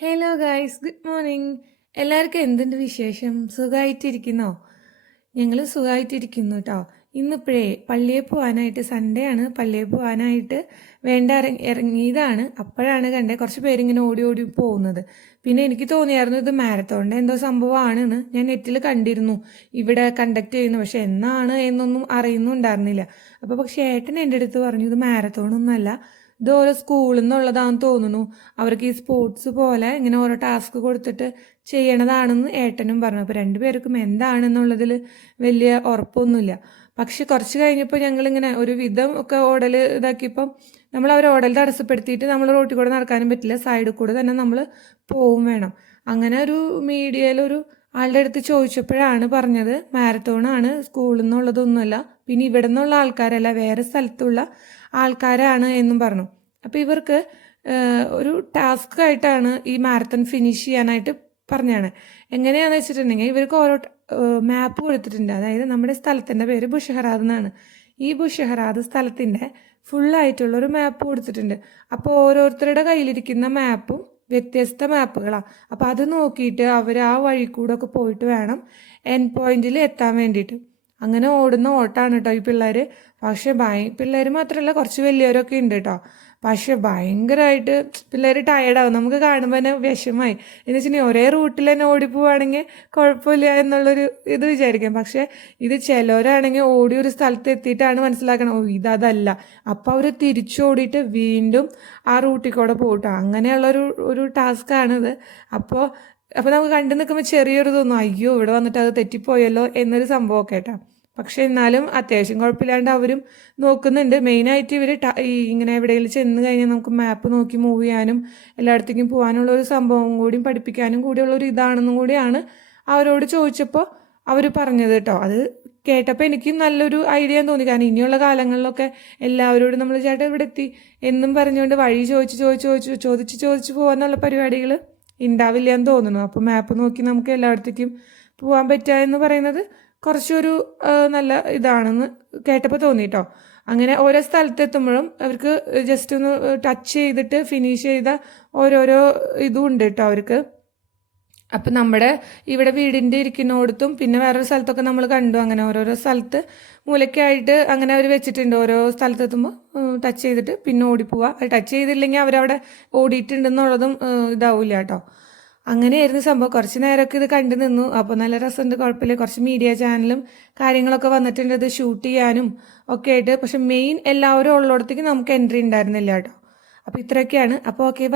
Hello guys, good morning. എല്ലാവർക്കും എന്തുണ്ട് വിശേഷം? സുഖമായിട്ടിരിക്കുന്നോ? ഞങ്ങൾ സുഖമായിട്ടിരിക്കുന്നു കേട്ടോ. ഇന്നിപ്പോഴേ പള്ളിയിൽ പോകാനായിട്ട്, സൺഡേ ആണ്, പള്ളിയിൽ പോകാനായിട്ട് ഇറങ്ങിയതാണ്. അപ്പോഴാണ് കണ്ടേ കുറച്ച് പേരിങ്ങനെ ഓടി ഓടി പോകുന്നത്. പിന്നെ എനിക്ക് തോന്നിയായിരുന്നു ഇത് മാരത്തോണിൻ്റെ എന്തോ സംഭവമാണെന്ന്. ഞാൻ നെറ്റിൽ കണ്ടിരുന്നു ഇവിടെ കണ്ടക്ട് ചെയ്യുന്നു, പക്ഷെ എന്നാണ് എന്നൊന്നും അറിയുന്നുണ്ടായിരുന്നില്ല. അപ്പോൾ പക്ഷേ ഏട്ടൻ എൻ്റെ അടുത്ത് പറഞ്ഞു ഇത് മാരത്തോണൊന്നുമല്ല, ഇത് ഓരോ സ്കൂളിൽ നിന്നുള്ളതാണെന്ന് തോന്നുന്നു. അവർക്ക് ഈ സ്പോർട്സ് പോലെ ഇങ്ങനെ ഓരോ ടാസ്ക് കൊടുത്തിട്ട് ചെയ്യണതാണെന്ന് ഏട്ടനും പറഞ്ഞു. അപ്പോൾ രണ്ടുപേർക്കും എന്താണെന്നുള്ളതിൽ വലിയ ഉറപ്പൊന്നുമില്ല. പക്ഷെ കുറച്ച് കഴിഞ്ഞപ്പോൾ ഞങ്ങളിങ്ങനെ ഒരു വിധം ഒക്കെ ഓടൽ ഇതാക്കിയപ്പം അവർ ഓടൽ തടസ്സപ്പെടുത്തിയിട്ട് നമ്മൾ റോട്ടിൽ കൂടെ നടക്കാനും പറ്റില്ല, സൈഡിൽ കൂടെ തന്നെ നമ്മൾ പോവും വേണം. അങ്ങനെ ഒരു മീഡിയയിലൊരു ആളുടെ അടുത്ത് ചോദിച്ചപ്പോഴാണ് പറഞ്ഞത് മാരത്തോണാണ്, സ്കൂളിൽ നിന്നുള്ളതൊന്നുമല്ല, പിന്നെ ഇവിടെ നിന്നുള്ള ആൾക്കാരല്ല, വേറെ സ്ഥലത്തുള്ള ആൾക്കാരാണ് എന്നും പറഞ്ഞു. അപ്പോൾ ഇവർക്ക് ഒരു ടാസ്ക് ആയിട്ടാണ് ഈ മാരത്തൺ ഫിനിഷ് ചെയ്യാനായിട്ട് പറഞ്ഞാണ്. എങ്ങനെയാണെന്ന് വെച്ചിട്ടുണ്ടെങ്കിൽ ഇവർക്ക് ഓരോ മാപ്പ് കൊടുത്തിട്ടുണ്ട്. അതായത് നമ്മുടെ സ്ഥലത്തിൻ്റെ പേര് ബുഷഹറാദ് എന്നാണ്. ഈ ബുഷഹറാദ് സ്ഥലത്തിൻ്റെ ഫുള്ളായിട്ടുള്ളൊരു മാപ്പ് കൊടുത്തിട്ടുണ്ട്. അപ്പോൾ ഓരോരുത്തരുടെ കയ്യിലിരിക്കുന്ന മാപ്പും വ്യത്യസ്ത മാപ്പുകളാണ്. അപ്പോൾ അത് നോക്കിയിട്ട് അവർ ആ വഴി കൂടെ ഒക്കെ പോയിട്ട് വേണം എൻഡ് പോയിന്റിൽ എത്താൻ വേണ്ടിയിട്ട്. അങ്ങനെ ഓടുന്ന ഓട്ടാണ് കേട്ടോ ഈ പിള്ളേർ. പക്ഷെ പിള്ളേർ മാത്രമല്ല, കുറച്ച് വലിയവരൊക്കെ ഉണ്ട് കേട്ടോ. പക്ഷെ ഭയങ്കരമായിട്ട് പിള്ളേർ ടയേർഡാവും. നമുക്ക് കാണുമ്പോൾ തന്നെ വിഷമായി. എന്ന് വെച്ചിട്ടുണ്ടെങ്കിൽ ഒരേ റൂട്ടിൽ തന്നെ ഓടിപ്പോവുകയാണെങ്കിൽ കുഴപ്പമില്ല എന്നുള്ളൊരു ഇത് വിചാരിക്കാം. പക്ഷെ ഇത് ചിലവരാണെങ്കിൽ ഓടി ഒരു സ്ഥലത്ത് എത്തിയിട്ടാണ് മനസ്സിലാക്കണം, ഓ ഇതല്ല. അപ്പോൾ അവർ തിരിച്ചോടിയിട്ട് വീണ്ടും ആ റൂട്ടിൽ കൂടെ പോകട്ടോ. അങ്ങനെയുള്ളൊരു ടാസ്ക്കാണിത്. അപ്പോൾ നമുക്ക് കണ്ടു നിൽക്കുമ്പോൾ ചെറിയൊരു തോന്നും, അയ്യോ ഇവിടെ വന്നിട്ട് അത് തെറ്റിപ്പോയല്ലോ എന്നൊരു സംഭവമൊക്കെ കേട്ടോ. പക്ഷെ എന്നാലും അത്യാവശ്യം കുഴപ്പമില്ലാണ്ട് അവരും നോക്കുന്നുണ്ട്. മെയിനായിട്ട് ഇവർ ഇങ്ങനെ എവിടെയെങ്കിലും ചെന്ന് കഴിഞ്ഞാൽ നമുക്ക് മാപ്പ് നോക്കി മൂവ് ചെയ്യാനും എല്ലായിടത്തേക്കും പോകാനുള്ള ഒരു സംഭവം കൂടിയും പഠിപ്പിക്കാനും കൂടിയുള്ളൊരു ഇതാണെന്നും കൂടിയാണ് അവരോട് ചോദിച്ചപ്പോൾ അവർ പറഞ്ഞത് കേട്ടോ. അത് കേട്ടപ്പോൾ എനിക്കും നല്ലൊരു ഐഡിയ തോന്നി. കാരണം ഇനിയുള്ള കാലങ്ങളിലൊക്കെ എല്ലാവരോടും നമ്മൾ ചേട്ടാ ഇവിടെ എത്തി എന്നും പറഞ്ഞുകൊണ്ട് വഴി ചോദിച്ച് പോകാന്നുള്ള പരിപാടികൾ ഉണ്ടാവില്ല എന്ന് തോന്നുന്നു. അപ്പോൾ മാപ്പ് നോക്കി നമുക്ക് എല്ലായിടത്തേക്കും പോകാൻ പറ്റുക എന്ന് പറയുന്നത് കുറച്ചൊരു നല്ല ഇതാണെന്ന് കേട്ടപ്പോൾ തോന്നിട്ടോ. അങ്ങനെ ഓരോ സ്ഥലത്തെത്തുമ്പോഴും അവർക്ക് ജസ്റ്റ് ഒന്ന് ടച്ച് ചെയ്തിട്ട് ഫിനിഷ് ചെയ്ത ഓരോരോ ഇതും ഉണ്ട് കേട്ടോ അവർക്ക്. അപ്പം നമ്മുടെ ഇവിടെ വീടിൻ്റെ ഇരിക്കുന്നിടത്തും പിന്നെ വേറൊരു സ്ഥലത്തൊക്കെ നമ്മൾ കണ്ടു. അങ്ങനെ ഓരോരോ സ്ഥലത്ത് മൂലയ്ക്കായിട്ട് അങ്ങനെ അവർ വെച്ചിട്ടുണ്ട്. ഓരോ സ്ഥലത്തെത്തുമ്പോൾ ടച്ച് ചെയ്തിട്ട് പിന്നെ ഓടിപ്പോവുക. അത് ടച്ച് ചെയ്തില്ലെങ്കിൽ അവരവിടെ ഓടിയിട്ടുണ്ടെന്നുള്ളതും ഇതാവില്ല കേട്ടോ. അങ്ങനെയായിരുന്നു സംഭവം. കുറച്ച് നേരമൊക്കെ ഇത് കണ്ടു നിന്നു. അപ്പോൾ നല്ല രസമുണ്ട്, കുഴപ്പമില്ല. കുറച്ച് മീഡിയ ചാനലും കാര്യങ്ങളൊക്കെ വന്നിട്ടുണ്ട് ഇത് ഷൂട്ട് ചെയ്യാനും ഒക്കെ ആയിട്ട്. പക്ഷെ മെയിൻ എല്ലാവരും ഉള്ളിടത്തേക്ക് നമുക്ക് എൻട്രി ഉണ്ടായിരുന്നില്ല കേട്ടോ. അപ്പോൾ ഇത്രയൊക്കെയാണ്. അപ്പോൾ ഓക്കെ, ബൈ.